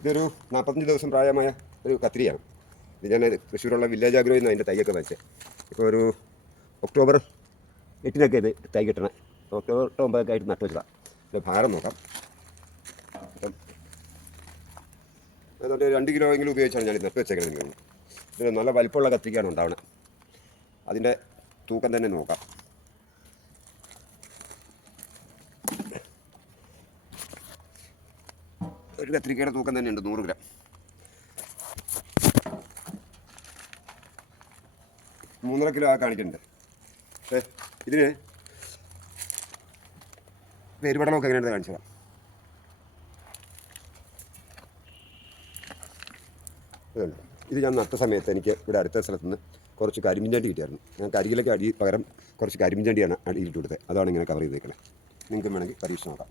ഇതൊരു 45 ദിവസം പ്രായമായ ഒരു കത്തിരിയാണ്. ഇത് ഞാൻ തൃശ്ശൂരുള്ള വില്ലേജ് ആഗ്രോയിൽ നിന്ന് അതിൻ്റെ തൈയൊക്കെ വെച്ച് ഇപ്പോൾ ഒരു ഒക്ടോബർ 8 ഇത് തൈ കിട്ടണം. ഒക്ടോബർ 9 ആയിട്ട് നട്ടു വെച്ചതാണ്. ഇതിൻ്റെ ഭാരം നോക്കാം. അപ്പം അതുകൊണ്ട് 2 കിലോയെങ്കിലും ഉപയോഗിച്ചാണ് ഞാൻ നട്ടു വെച്ചേക്കുന്നത്. ഇത് നല്ല വലിപ്പമുള്ള കത്തിരിക്കയാണ് ഉണ്ടാവുന്നത്. അതിൻ്റെ തൂക്കം തന്നെ നോക്കാം. ഒരു കത്തിരിക്കയുടെ തൂക്കം തന്നെയുണ്ട് 100 ഗ്രാം. 3.5 കിലോ കാണിക്കുന്നുണ്ട്. പക്ഷേ ഇതിന് വേരുപടലമൊക്കെ എങ്ങനെയാണെന്ന് കാണിച്ചു തരാം. ഇത് ഞാൻ നട്ട സമയത്ത് എനിക്ക് ഇവിടെ അടുത്ത സ്ഥലത്ത് നിന്ന് കുറച്ച് കരിമ്പിൻചണ്ടി കിട്ടിയായിരുന്നു. ഞാൻ കരിയിലൊക്കെ പകരം കുറച്ച് കരിമ്പിൻചണ്ടിയാണ് അടിയിട്ട് കൊടുത്തത്. അതാണ് ഇങ്ങനെ കവർ ചെയ്തേക്കുന്നത്. നിങ്ങൾക്ക് വേണമെങ്കിൽ പരീക്ഷ നോക്കാം.